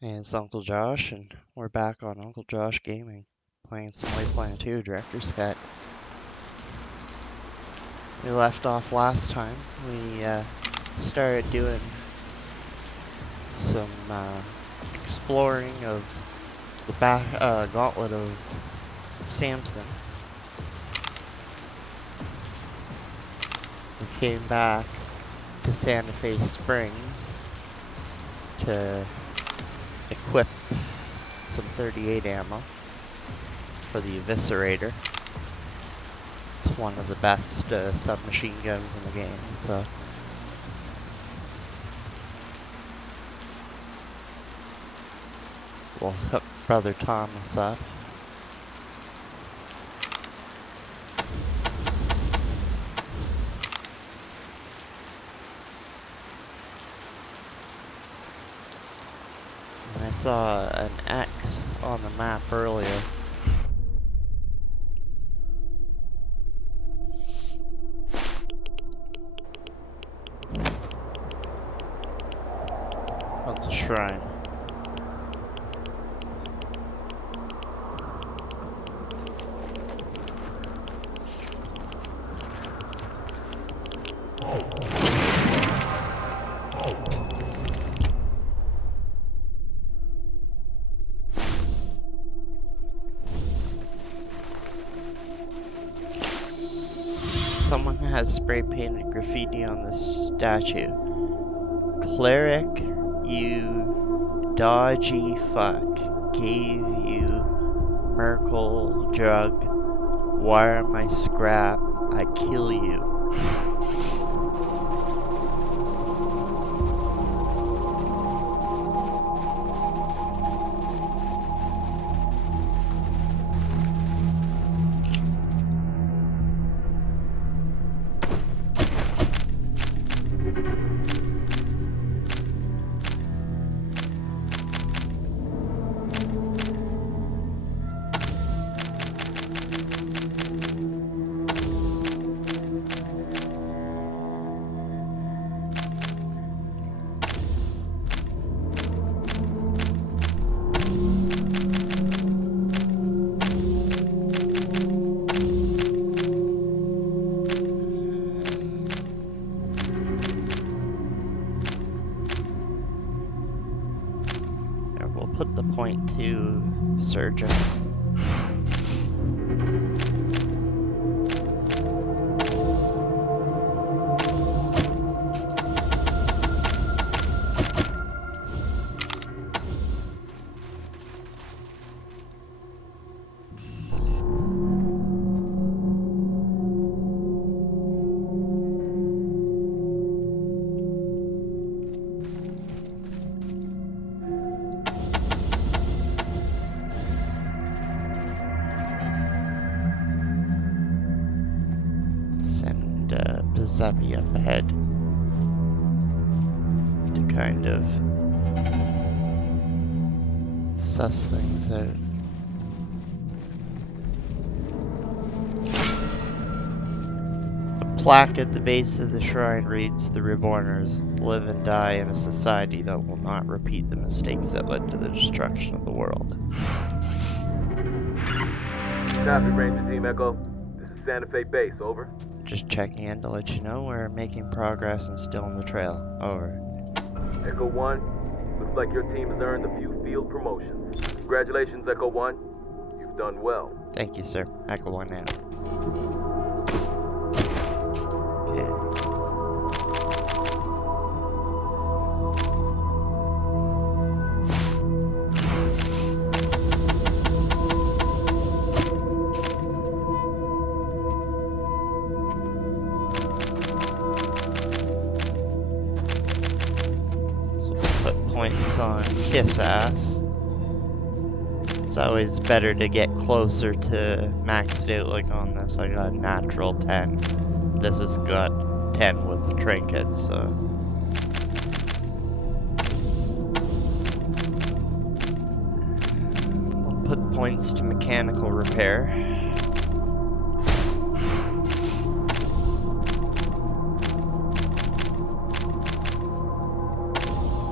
And it's Uncle Josh, and we're back on Uncle Josh Gaming, playing some Wasteland 2 Director's Cut. We left off last time. We started doing some exploring of the Gauntlet of Samson. We came back to Santa Fe Springs to equip some 38 ammo for the Eviscerator. It's one of the best submachine guns in the game, so we'll hook Brother Thomas up. I saw an X on the map earlier. That's a shrine. Someone has spray painted graffiti on this statue. Cleric, you dodgy fuck, gave you Merkel drug, wire my scrap, I kill you. Put the .2 surgeon. Send Bizzepi up ahead to kind of suss things out. A plaque at the base of the shrine reads, "The Reborners live and die in a society that will not repeat the mistakes that led to the destruction of the world." Copy, Ranger Team Echo. This is Santa Fe Base, over. Just checking in to let you know we're making progress and still on the trail. Over. Echo 1, looks like your team has earned a few field promotions. Congratulations, Echo 1. You've done well. Thank you, sir. Echo 1 out. Okay. Points on Kiss Ass. It's always better to get closer to maxed out. Like on this, I got a natural 10. This has got 10 with the trinkets, so. We'll put points to mechanical repair.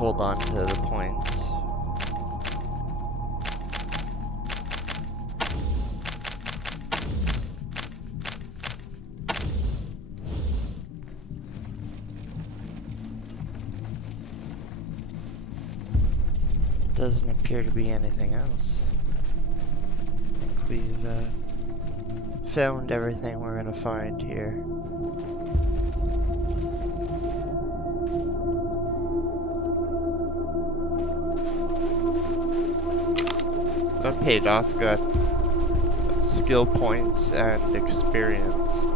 hold on to the points. Doesn't appear to be anything else. I think we've found everything we're gonna find here. That paid off, got skill points and experience.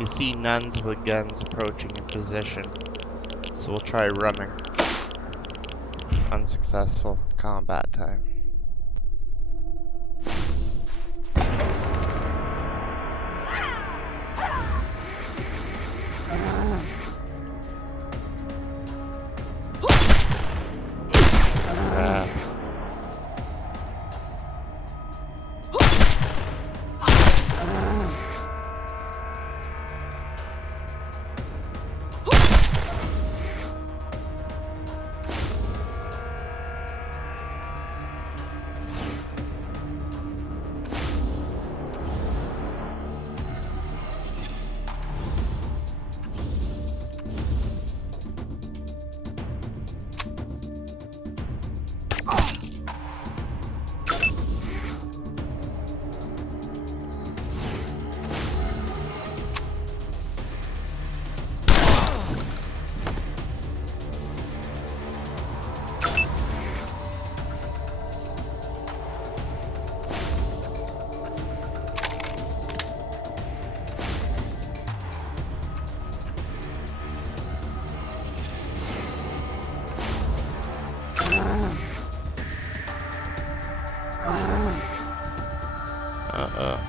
You see nuns with guns approaching your position, so we'll try running. Unsuccessful. Combat time. Ah. Uh-oh.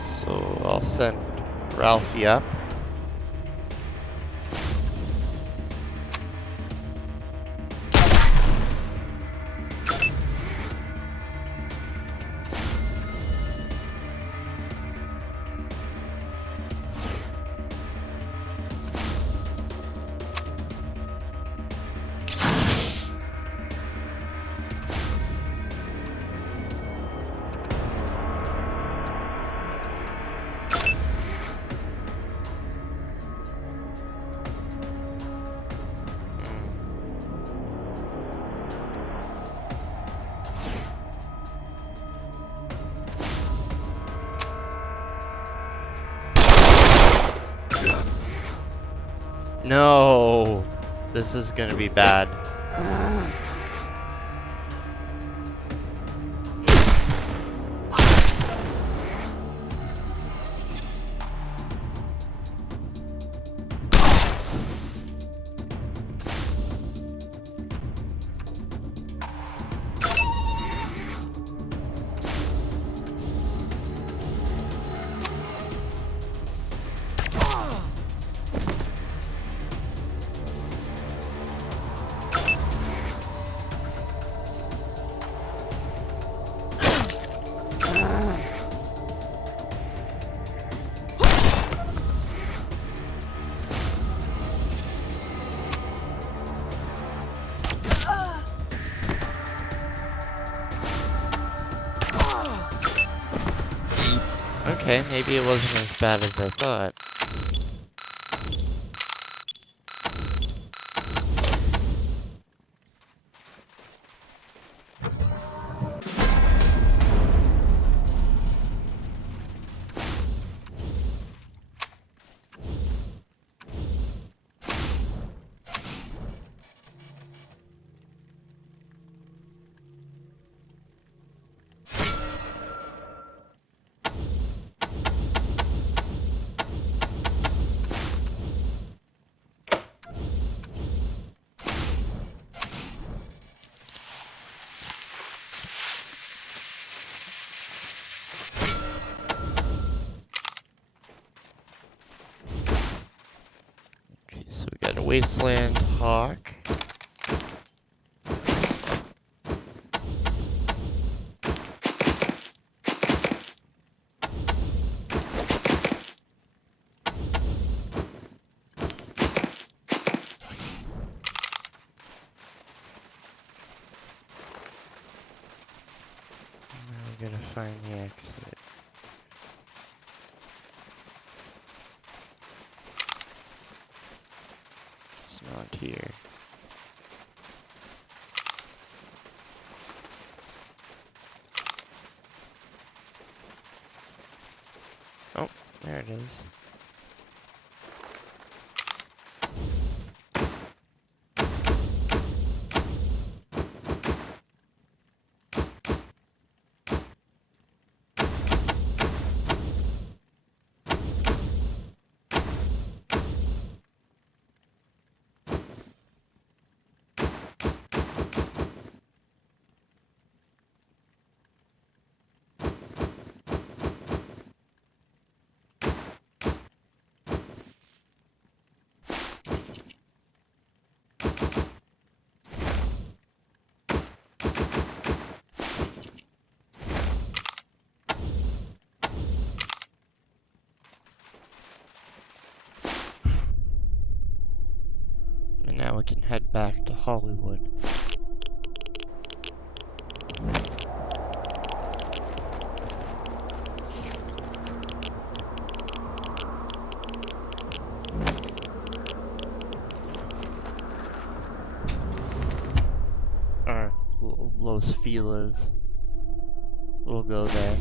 So I'll send Ralphie up. No, this is gonna be bad. Okay, maybe it wasn't as bad as I thought. Wasteland Hawk. Now we gotta find the exit. It's not here. Oh, there it is. And now we can head back to Hollywood. Or Los Feliz. We'll go there.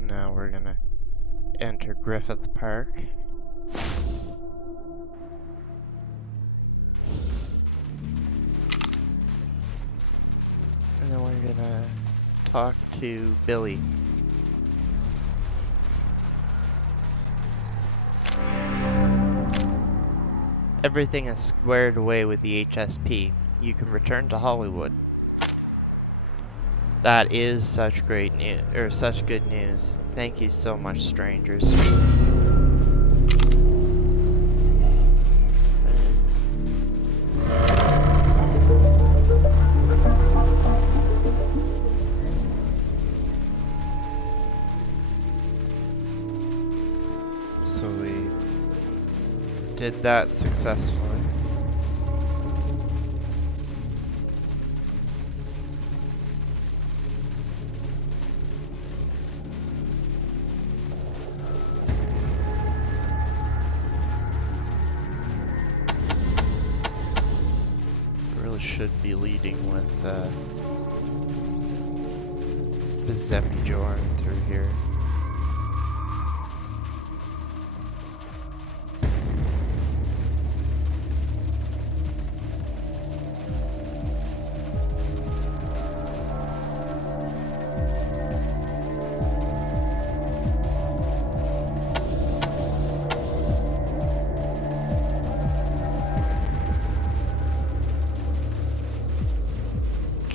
Now we're gonna enter Griffith Park. And then we're gonna talk to Billy. Everything is squared away with the HSP. You can return to Hollywood. That is such great news, or such good news. Thank you so much, strangers. So we did that successfully. Really should be leading with Bezemijorn through here.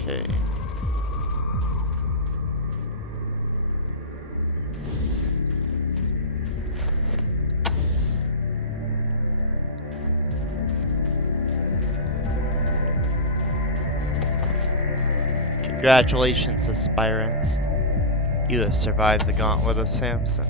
Okay. Congratulations, aspirants. You have survived the Gauntlet of Samson.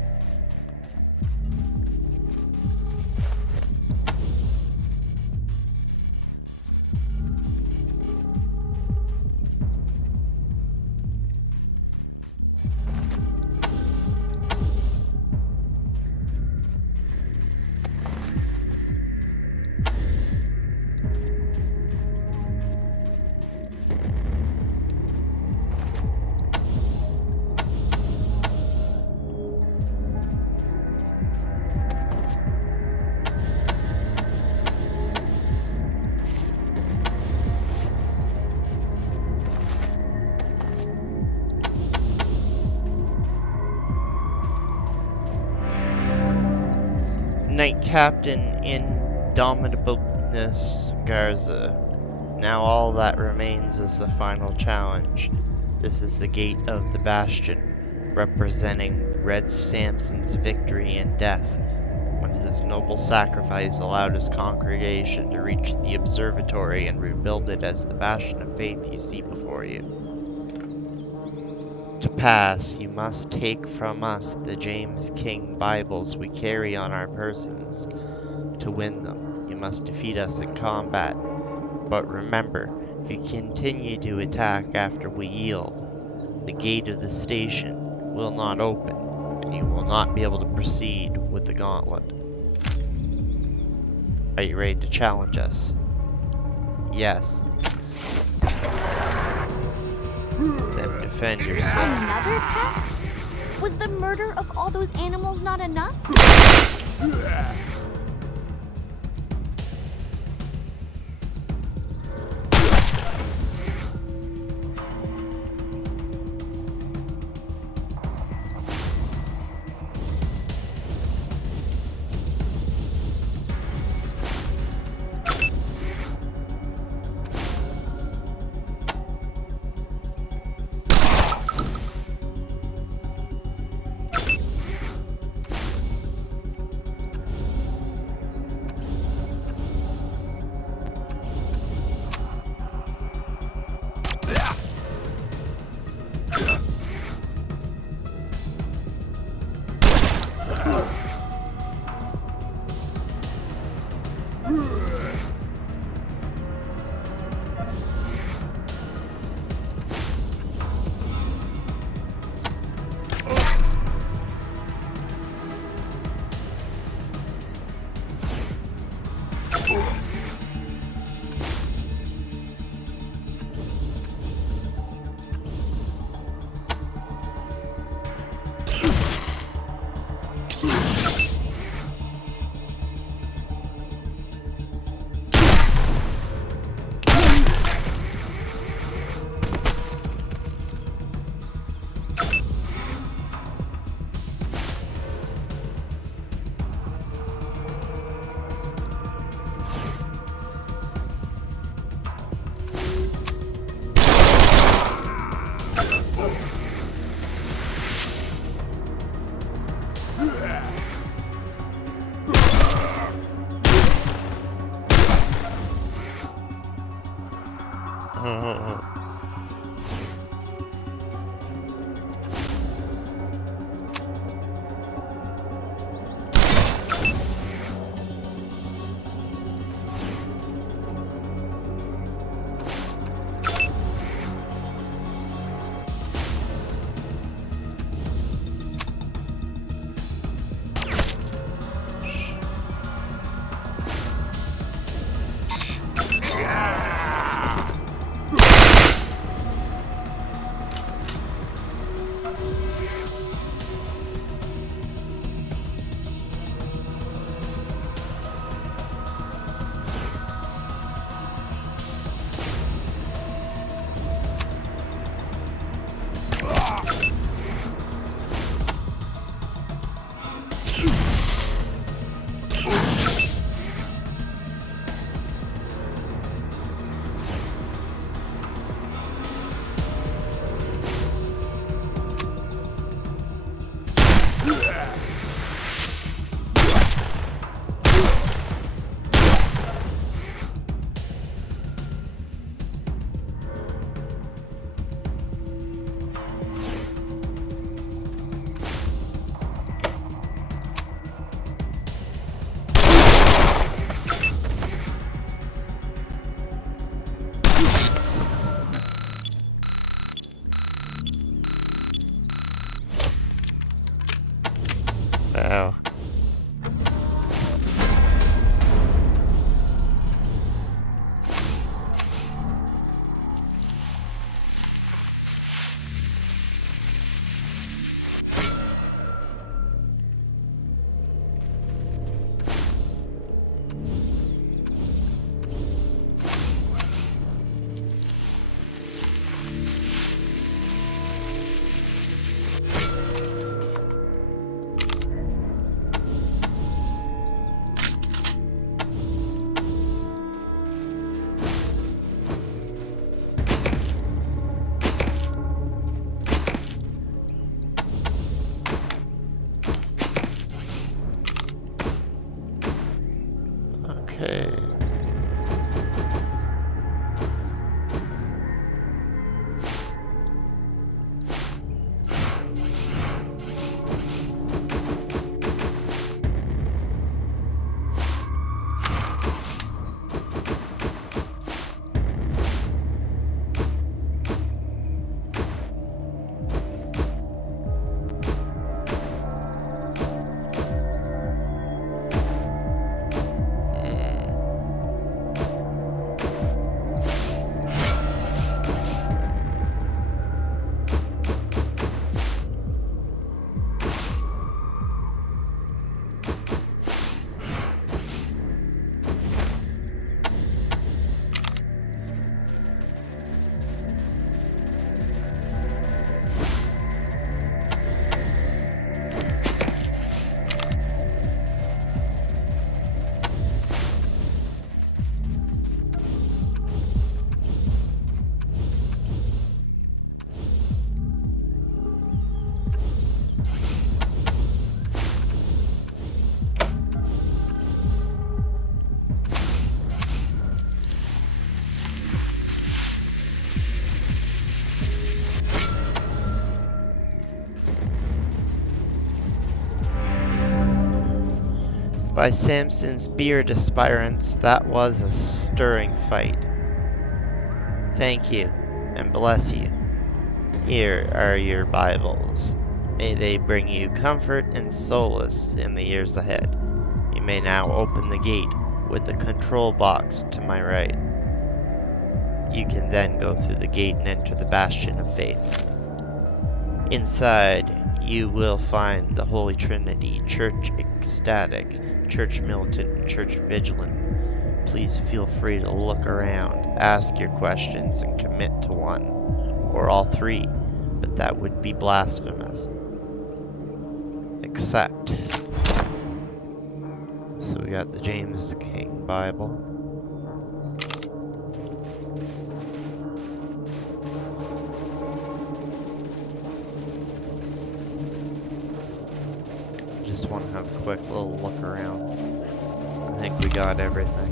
Knight Captain Indomitableness Garza. Now all that remains is the final challenge. This is the gate of the Bastion, representing Red Samson's victory and death, when his noble sacrifice allowed his congregation to reach the observatory and rebuild it as the Bastion of Faith you see before you. To pass, you must take from us the James King Bibles we carry on our persons. To win them, you must defeat us in combat. But remember, if you continue to attack after we yield, the gate of the station will not open, and you will not be able to proceed with the gauntlet. Are you ready to challenge us? Yes. Then defend yourselves. Another test? Was the murder of all those animals not enough? Wow. Okay. By Samson's beard aspirants, that was a stirring fight. Thank you, and bless you. Here are your Bibles. May they bring you comfort and solace in the years ahead. You may now open the gate with the control box to my right. You can then go through the gate and enter the Bastion of Faith. Inside, you will find the Holy Trinity, Church Ecstatic, Church Militant, and Church Vigilant. Please feel free to look around, ask your questions, and commit to one, or all three, but that would be blasphemous. Accept. So we got the James King Bible. Just want to have a quick little look around. I think we got everything.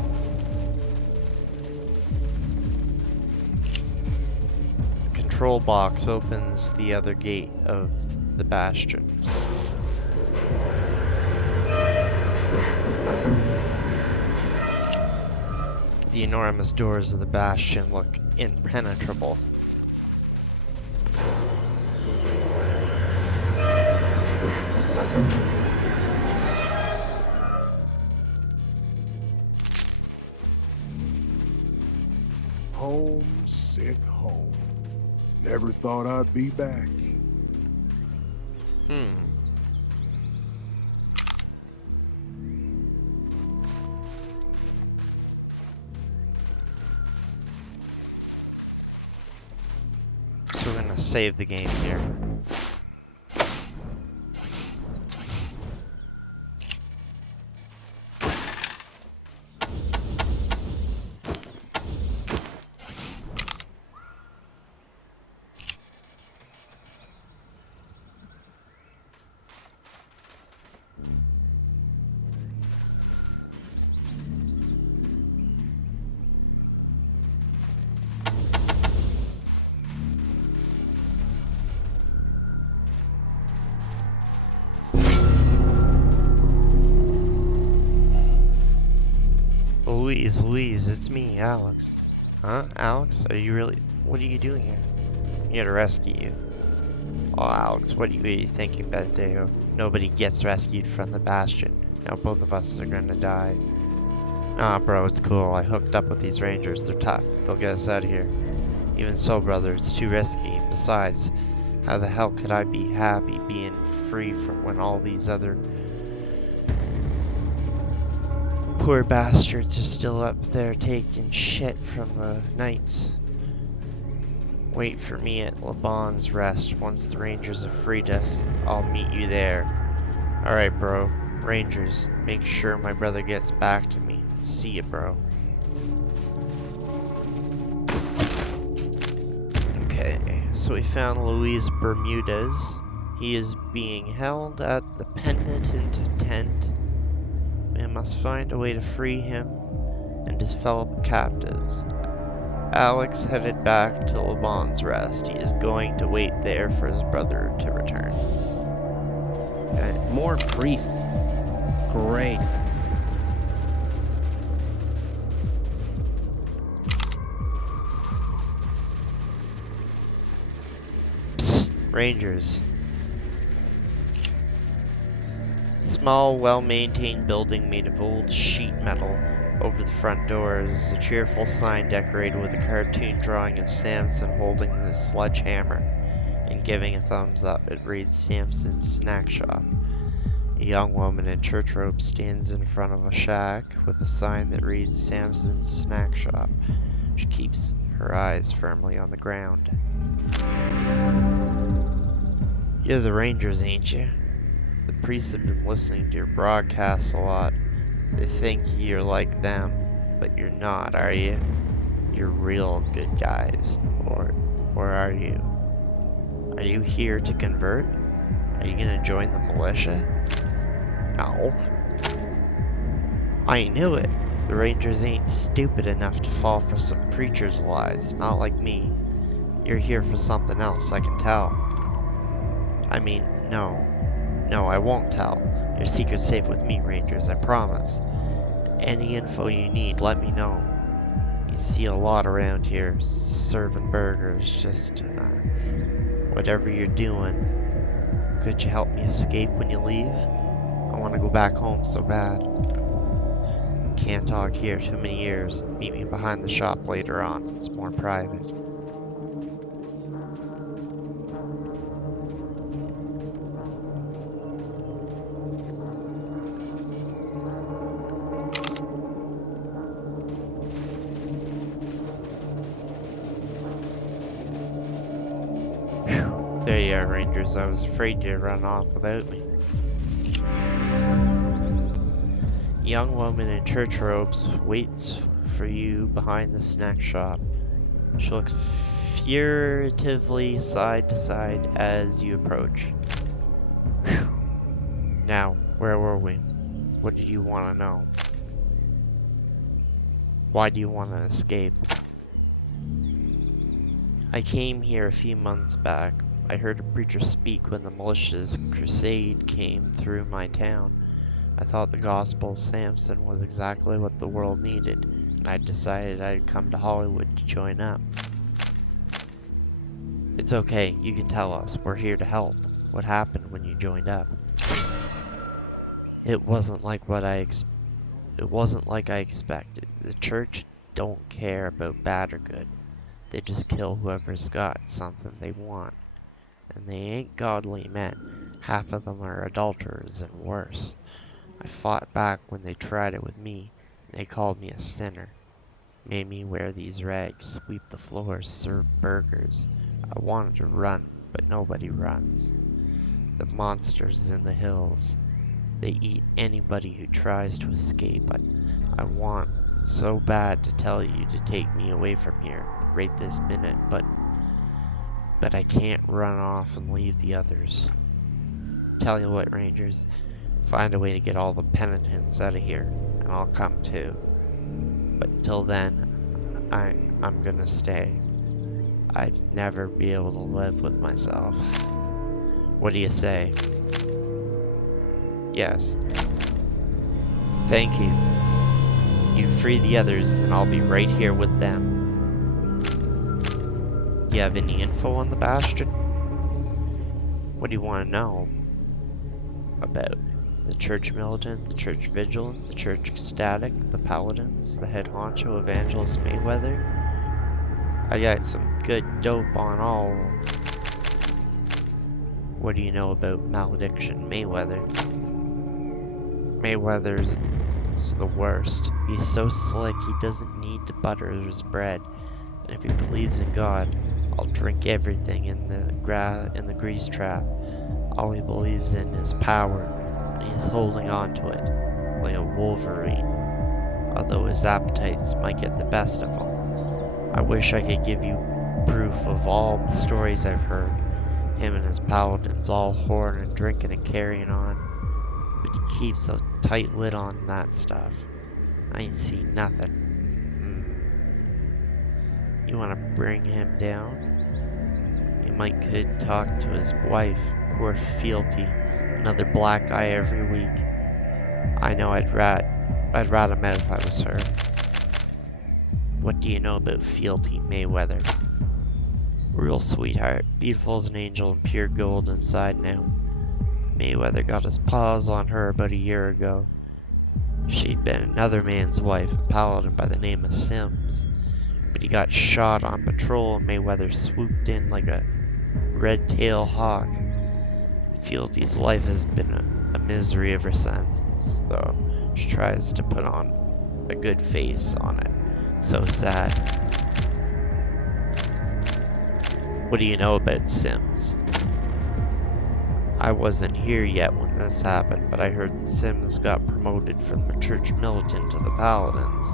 The control box opens the other gate of the bastion. The enormous doors of the bastion look impenetrable. Homesick home. Never thought I'd be back. So we're gonna save the game here. Louise, it's me, Alex. Huh? Alex? Are you really... What are you doing here? I'm here to rescue you. Oh, Alex, what are you thinking, Benedeo? Nobody gets rescued from the Bastion. Now both of us are gonna die. Nah, bro, it's cool. I hooked up with these rangers. They're tough. They'll get us out of here. Even so, brother, it's too risky. Besides, how the hell could I be happy being free from when all these other poor bastards are still up there taking shit from the knights? Wait for me at Laban's Rest. Once the Rangers have freed us, I'll meet you there. Alright, bro. Rangers, make sure my brother gets back to me. See ya, bro. Okay, so we found Luis Bermudez. He is being held at the penitent tent. We must find a way to free him and his fellow captives. Alex headed back to Laban's Rest. He is going to wait there for his brother to return. More priests. Great. Psst, Rangers. Small, well-maintained building made of old sheet metal. Over the front door is a cheerful sign decorated with a cartoon drawing of Samson holding his sledgehammer and giving a thumbs up. It reads Samson's Snack Shop. A young woman in church robes stands in front of a shack with a sign that reads Samson's Snack Shop. She keeps her eyes firmly on the ground. You're the Rangers, ain't you? The priests have been listening to your broadcasts a lot. They think you're like them, but you're not, are you? You're real good guys. Or are you? Are you here to convert? Are you gonna join the militia? No. I knew it. The Rangers ain't stupid enough to fall for some preacher's lies, not like me. You're here for something else, I can tell. I mean, no, I won't tell. Your secret's safe with me, Rangers, I promise. Any info you need, let me know. You see a lot around here, serving burgers, just, whatever you're doing. Could you help me escape when you leave? I want to go back home so bad. Can't talk here, too many ears. Meet me behind the shop later on, it's more private. There you are, Rangers. I was afraid you'd run off without me. Young woman in church robes waits for you behind the snack shop. She looks furtively side to side as you approach. Whew. Now, where were we? What did you want to know? Why do you want to escape? I came here a few months back. I heard a preacher speak when the militia's crusade came through my town. I thought the gospel of Samson was exactly what the world needed, and I decided I'd come to Hollywood to join up. It's okay, you can tell us. We're here to help. What happened when you joined up? It wasn't like I expected. The church don't care about bad or good. They just kill whoever's got something they want. And they ain't godly men. Half of them are adulterers and worse. I fought back when they tried it with me, and they called me a sinner. Made me wear these rags, sweep the floors, serve burgers. I wanted to run, but nobody runs. The monsters in the hills. They eat anybody who tries to escape. I want so bad to tell you to take me away from here right this minute, but I can't run off and leave the others. Tell you what, Rangers, find a way to get all the penitents out of here, and I'll come too. But until then, I'm gonna stay. I'd never be able to live with myself. What do you say? Yes. Thank you. You free the others, and I'll be right here with them. Do you have any info on the Bastion? What do you want to know about? The church militant, the church vigilant, the church ecstatic, the paladins, the head honcho evangelist Mayweather? I got some good dope on all. What do you know about malediction Mayweather? Mayweather's the worst. He's so slick he doesn't need to butter his bread. And if he believes in God, I'll drink everything in the grease trap. All he believes in is power, and he's holding on to it like a wolverine, although his appetites might get the best of him. I wish I could give you proof of all the stories I've heard. Him and his paladins all whoring and drinking and carrying on, but he keeps a tight lid on that stuff. I ain't seen nothing. You want to bring him down? You might could talk to his wife, poor Fealty, another black eye every week. I know I'd rat him out if I was her. What do you know about Fealty Mayweather? Real sweetheart, beautiful as an angel and pure gold inside now. Mayweather got his paws on her about a year ago. She'd been another man's wife, a paladin by the name of Sims. But he got shot on patrol and Mayweather swooped in like a red-tailed hawk. Fealty's life has been a misery ever since, though she tries to put on a good face on it. So sad. What do you know about Sims? I wasn't here yet when this happened, but I heard Sims got promoted from the church militant to the paladins,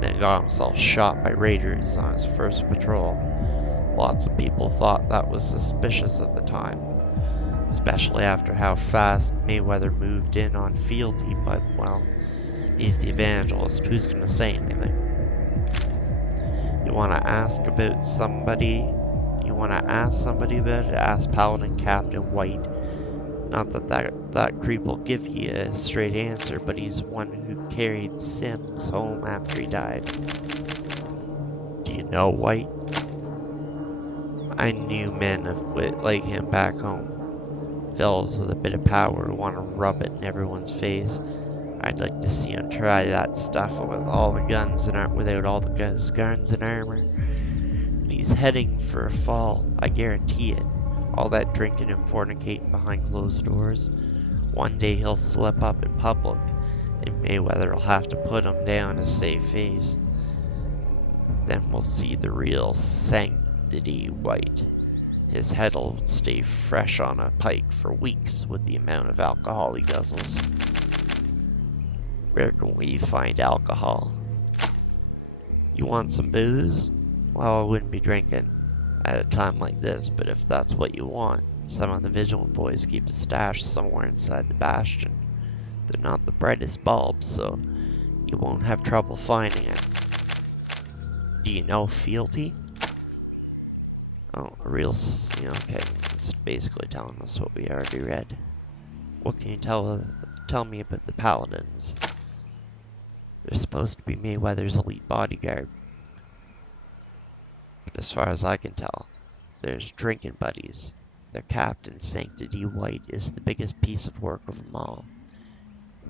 then got himself shot by raiders on his first patrol. Lots of people thought that was suspicious at the time, especially after how fast Mayweather moved in on Fealty, but, well, he's the evangelist. Who's gonna say anything? You wanna ask somebody about it? Ask Paladin Captain White. Not that creep will give you a straight answer, but he's the one who carried Sims home after he died. Do you know White? I knew men of wit like him back home. Fellows with a bit of power who want to rub it in everyone's face. I'd like to see him try that stuff with all the guns and without all the guns and armor. He's heading for a fall, I guarantee it. All that drinking and fornicating behind closed doors. One day he'll slip up in public, and Mayweather will have to put him down to save face. Then we'll see the real sanctity White. His head'll stay fresh on a pike for weeks with the amount of alcohol he guzzles. Where can we find alcohol? You want some booze? Well, I wouldn't be drinking at a time like this, but if that's what you want, some of the Vigilant boys keep a stash somewhere inside the Bastion. They're not the brightest bulbs, so you won't have trouble finding it. Do you know Fealty? Oh, okay, it's basically telling us what we already read. What can you tell me about the Paladins? They're supposed to be Mayweather's elite bodyguard. But as far as I can tell, there's drinking buddies. Their captain, Sanctity White, is the biggest piece of work of them all.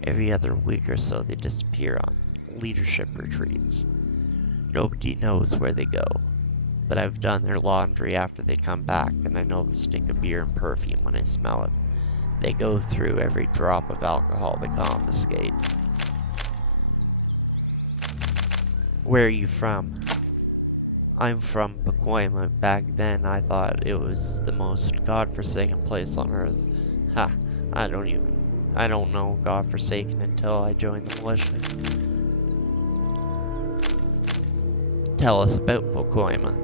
Every other week or so they disappear on leadership retreats. Nobody knows where they go, but I've done their laundry after they come back, and I know the stink of beer and perfume when I smell it. They go through every drop of alcohol they confiscate. Where are you from? I'm from Pacoima. Back then I thought it was the most godforsaken place on earth. Ha, I don't know godforsaken until I joined the militia. Tell us about Pacoima.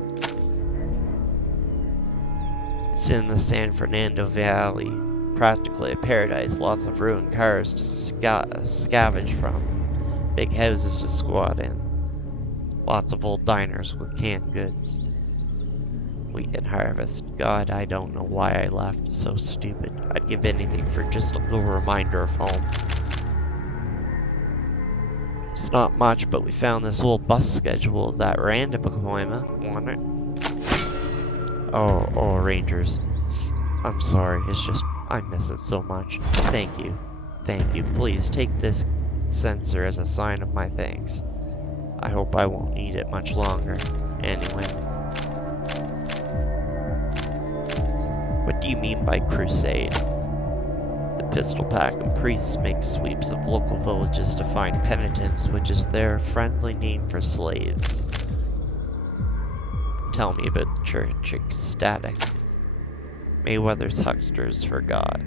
It's in the San Fernando Valley, practically a paradise, lots of ruined cars to scavenge from, big houses to squat in. Lots of old diners with canned goods. We can harvest. God, I don't know why I left. So stupid. I'd give anything for just a little reminder of home. It's not much, but we found this old bus schedule that ran to Pacoima. Want it? Oh, Rangers. I'm sorry. It's just, I miss it so much. Thank you. Thank you. Please take this sensor as a sign of my thanks. I hope I won't need it much longer. Anyway. What do you mean by crusade? The pistol pack and priests make sweeps of local villages to find penitents, which is their friendly name for slaves. Tell me about the church. Ecstatic. Mayweather's hucksters for God.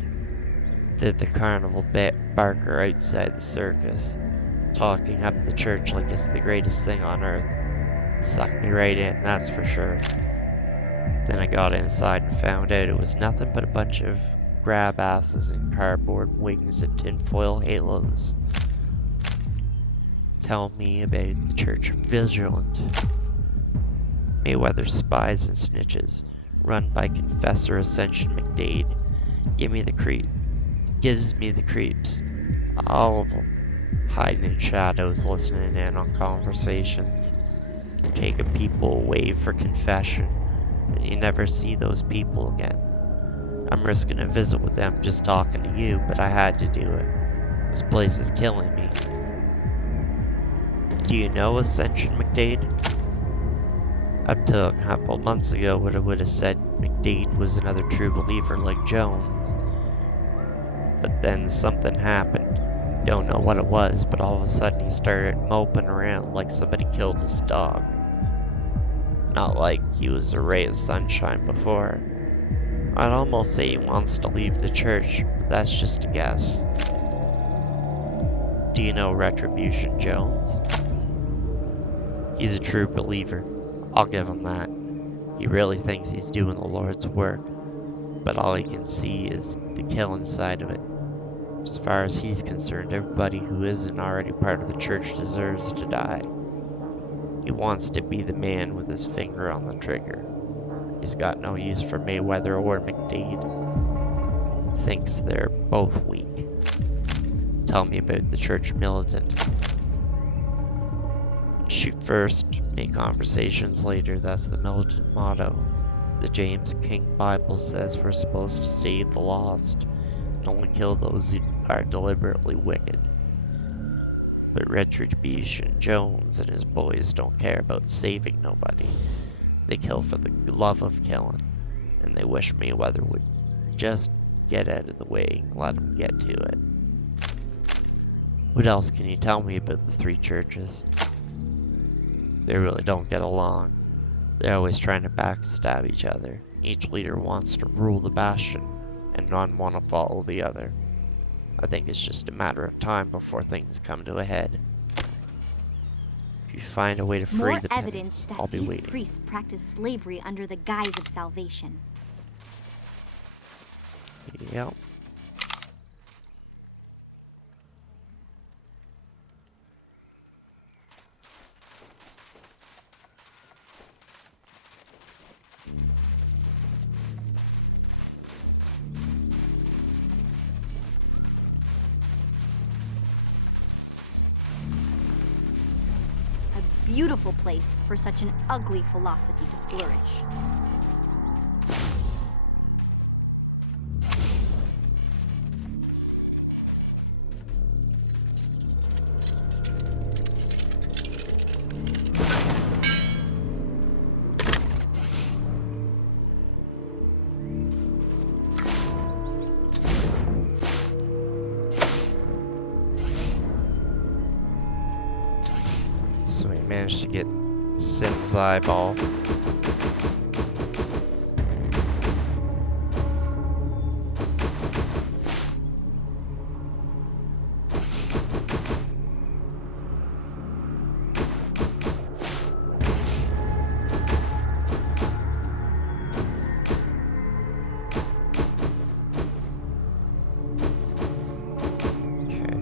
Did the carnival barker outside the circus. Talking up the church like it's the greatest thing on earth. Sucked me right in, that's for sure. Then I got inside and found out it was nothing but a bunch of grab asses in cardboard wings and tinfoil halos. Tell me about the Church of Vigilant. Mayweather's spies and snitches, run by Confessor Ascension McDade, gives me the creeps. All of them hiding in shadows, listening in on conversations, taking people away for confession, and you never see those people again. I'm risking a visit with them just talking to you, but I had to do it. This place is killing me. Do you know Ascension McDade? Up till a couple months ago, would have said McDade was another true believer like Jones. But then something happened. Don't know what it was, but all of a sudden he started moping around like somebody killed his dog. Not like he was a ray of sunshine before. I'd almost say he wants to leave the church, but that's just a guess. Do you know Retribution Jones? He's a true believer. I'll give him that. He really thinks he's doing the Lord's work, but all he can see is the killing side of it. As far as he's concerned, everybody who isn't already part of the church deserves to die. He wants to be the man with his finger on the trigger. He's got no use for Mayweather or McDade. Thinks they're both weak. Tell me about the church militant. Shoot first, make conversations later. That's the militant motto. The James King Bible says we're supposed to save the lost and only kill those who are deliberately wicked. But Retribution Jones and his boys don't care about saving nobody. They kill for the love of killing, and they wish Mayweather would just get out of the way and let him get to it. What else can you tell me about the three churches? They really don't get along. They're always trying to backstab each other. Each leader wants to rule the Bastion, and none want to follow the other. I think it's just a matter of time before things come to a head. If you find a way to free More the evidence penance, that I'll be these waiting. priests practice slavery under the guise of salvation. Yep. A beautiful place for such an ugly philosophy to flourish. So we managed to get Sim's eyeball. Okay.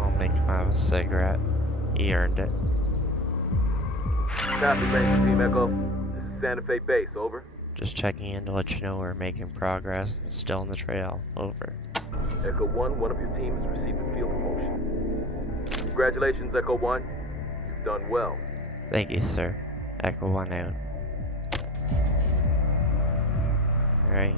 I'll make him have a cigarette. He earned it. Copy, Ranger Team Echo. This is Santa Fe Base, over. Just checking in to let you know we're making progress and still on the trail. Over. Echo 1, one of your teams received a field promotion. Congratulations, Echo 1. You've done well. Thank you, sir. Echo 1 out. Alright.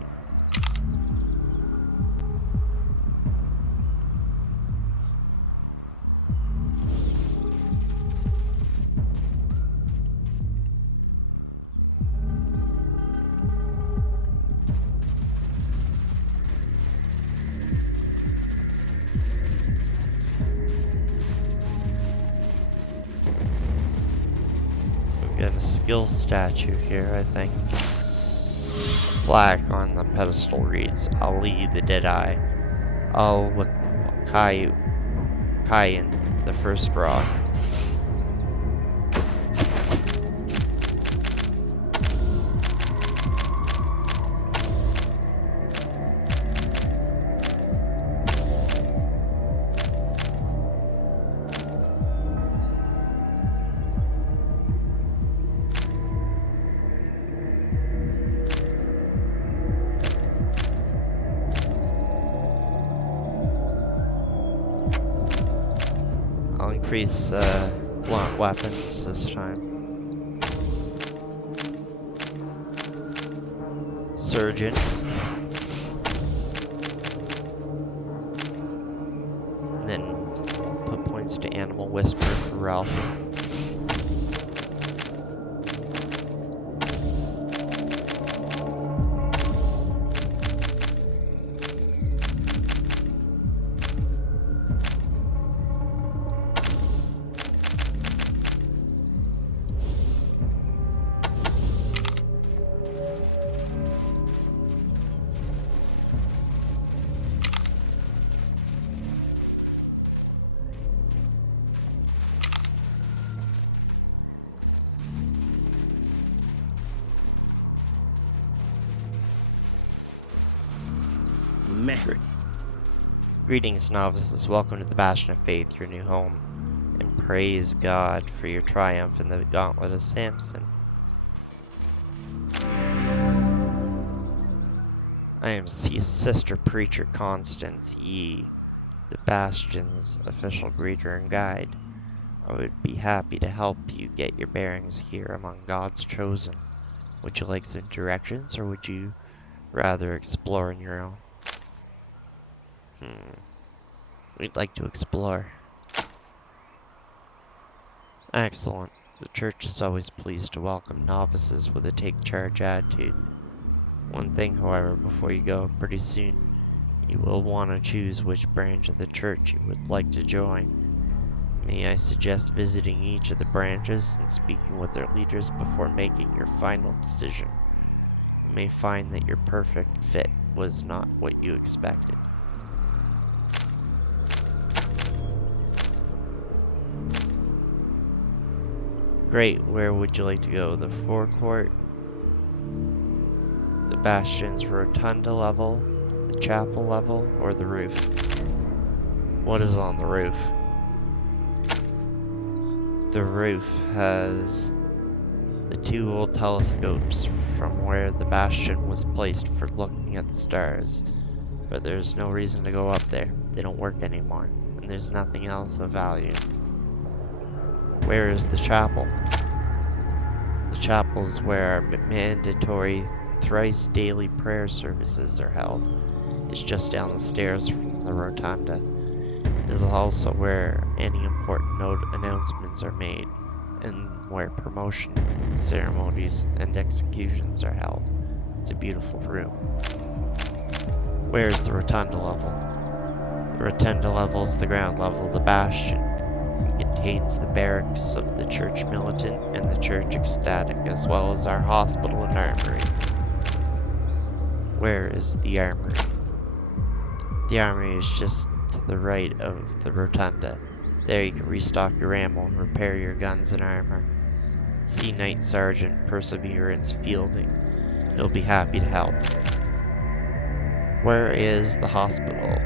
We've got a skill statue here, I think. plaque on the pedestal reads, Ali the Deadeye, Al Kayan, the first rock. I'll increase blunt weapons this time. Surgeon. And then put points to Animal Whisper for Ralph. Meh. Greetings, novices. Welcome to the Bastion of Faith, your new home. And praise God for your triumph in the Gauntlet of Samson. I am Sister Preacher Constance Yee, the Bastion's official greeter and guide. I would be happy to help you get your bearings here among God's chosen. Would you like some directions, or would you rather explore on your own? We'd like to explore. Excellent. The church is always pleased to welcome novices with a take-charge attitude. One thing, however, before you go, pretty soon you will want to choose which branch of the church you would like to join. May I suggest visiting each of the branches and speaking with their leaders before making your final decision. You may find that your perfect fit was not what you expected. Great, where would you like to go? The forecourt? The Bastion's rotunda level? The chapel level? Or the roof? What is on the roof? The roof has the two old telescopes from where the Bastion was placed for looking at the stars. But there's no reason to go up there. They don't work anymore. And there's nothing else of value. Where is the chapel? The chapel is where our mandatory thrice daily prayer services are held. It's just down the stairs from the rotunda. It is also where any important announcements are made, and where promotion ceremonies and executions are held. It's a beautiful room. Where is the rotunda level? The rotunda level is the ground level of the Bastion. It contains the barracks of the church militant and the church ecstatic, as well as our hospital and armory. Where is the armory? The armory is just to the right of the rotunda. There you can restock your ammo and repair your guns and armor. See Knight Sergeant Perseverance Fielding. He'll be happy to help. Where is the hospital?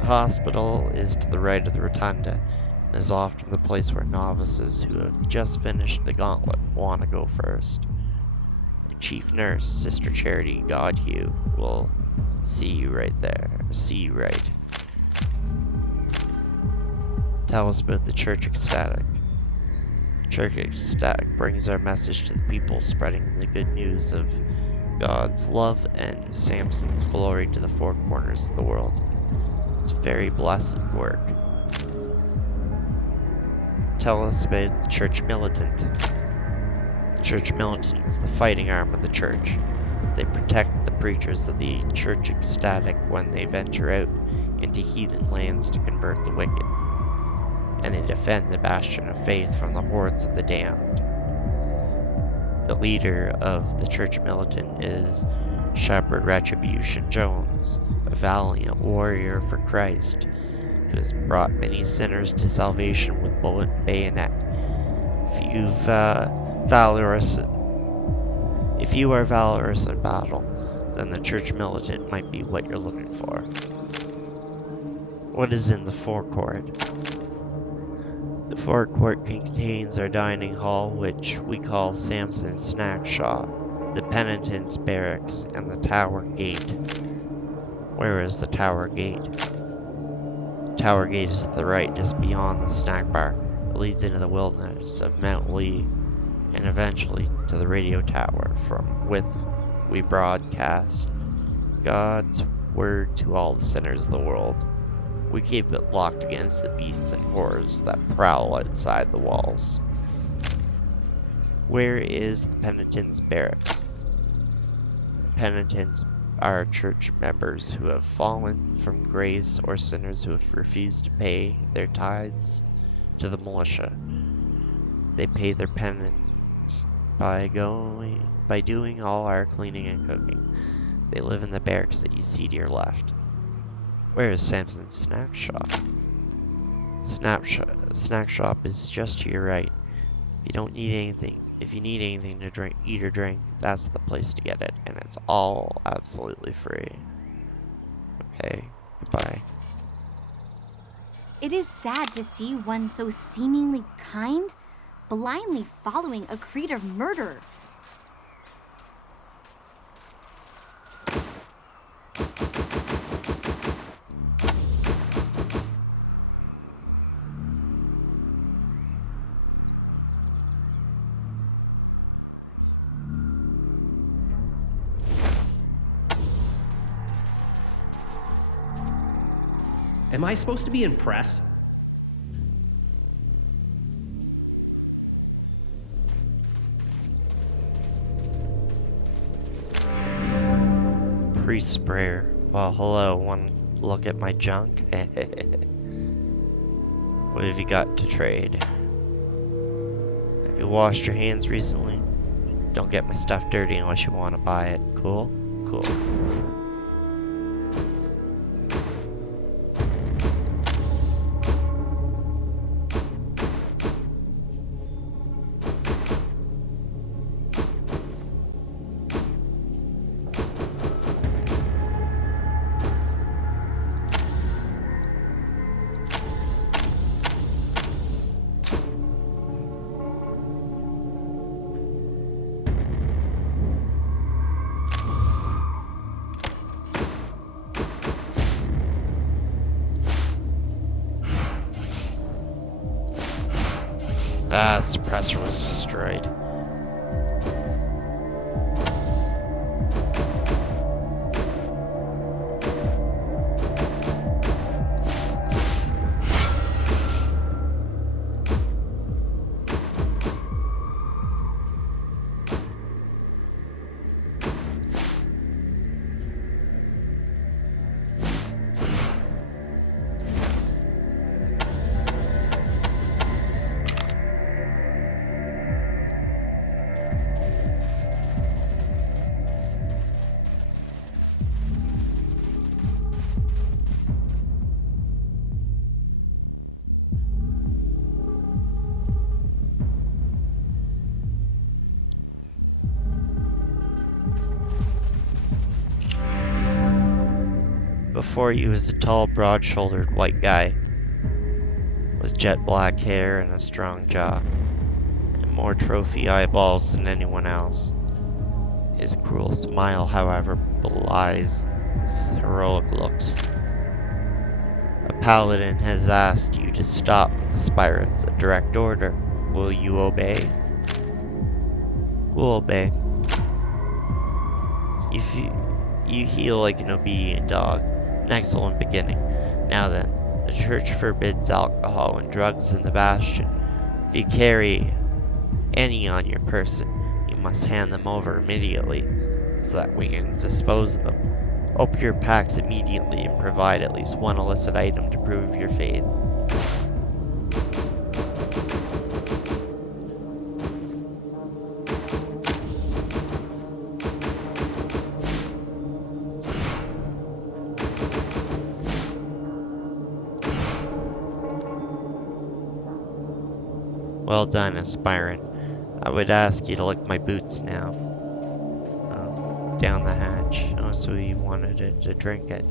The hospital is to the right of the rotunda, and is often the place where novices who have just finished the gauntlet want to go first. The chief nurse, Sister Charity Godhue, will see you right there. See you right. Tell us about the church ecstatic. Church ecstatic brings our message to the people, spreading the good news of God's love and Samson's glory to the four corners of the world. It's very blessed work. Tell us about the church militant. The church militant is the fighting arm of the church. They protect the preachers of the church ecstatic when they venture out into heathen lands to convert the wicked. And they defend the Bastion of Faith from the hordes of the damned. The leader of the church militant is Shepherd Retribution Jones, a valiant warrior for Christ, who has brought many sinners to salvation with bullet and bayonet. If you are valorous in battle, then the church militant might be what you're looking for. What is in the forecourt? The forecourt contains our dining hall, which we call Samson's Snack Shop, the penitent's barracks, and the tower gate. Where is the tower gate? Tower gate is to the right, just beyond the snack bar. It leads into the wilderness of Mount Lee, and eventually to the radio tower from which we broadcast God's word to all the sinners of the world. We keep it locked against the beasts and horrors that prowl outside the walls. Where is the penitent's barracks? Penitents are church members who have fallen from grace or sinners who have refused to pay their tithes to the militia. They pay their penance by doing all our cleaning and cooking. They live in the barracks that you see to your left. Where is Samson's snack shop? Snack shop is just to your right. If you need anything to eat or drink, that's the place to get it, and it's all absolutely free. Okay, goodbye. It is sad to see one so seemingly kind, blindly following a creed of murder. Am I supposed to be impressed? Priest sprayer. Well, hello, wanna look at my junk? What have you got to trade? Have you washed your hands recently? Don't get my stuff dirty unless you want to buy it. Cool? Cool. Ah, the suppressor was destroyed. Before he was a tall, broad-shouldered white guy with jet black hair and a strong jaw, and more trophy eyeballs than anyone else. His cruel smile, however, belies his heroic looks. A paladin has asked you to stop aspirants, a direct order. Will you obey? We'll obey. You heal like an obedient dog. An excellent beginning. Now then, the church forbids alcohol and drugs in the Bastion. If you carry any on your person, you must hand them over immediately, so that we can dispose of them. Open your packs immediately and provide at least one illicit item to prove your faith. Well done, aspirant. I would ask you to lick my boots now. Down the hatch. Oh, so he wanted it to drink it.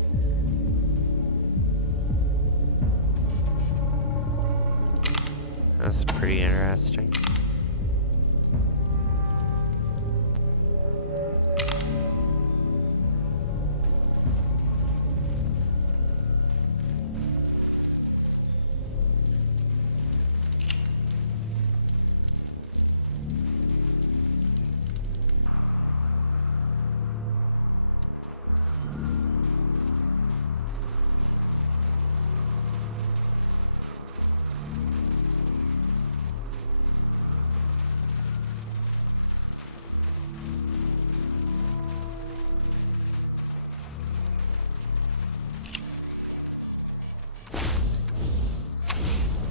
That's pretty interesting.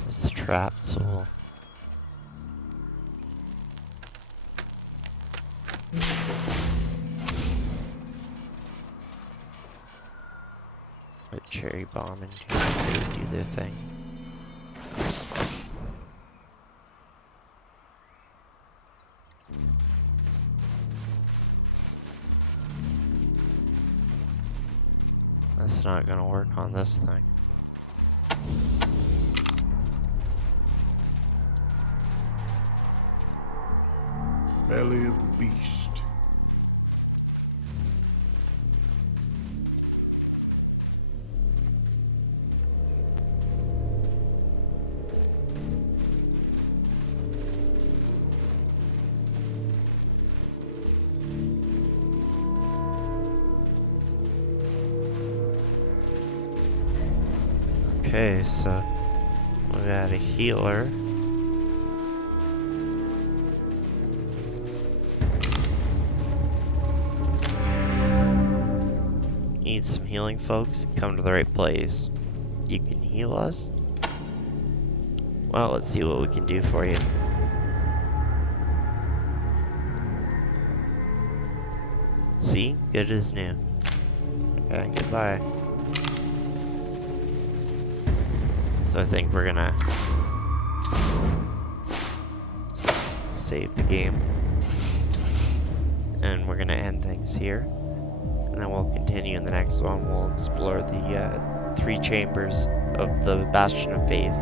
It's trapped soul. Put cherry bomb in here. They would do their thing. That's not gonna work on this thing. Belly of the beast. Okay, so we got a healer. Need some healing, folks? Come to the right place. You can heal us? Well, let's see what we can do for you. See? Good as new. Okay, goodbye. So I think we're gonna save the game. And we're gonna end things here. And then we'll continue in the next one. We'll explore the 3 chambers of the Bastion of Faith.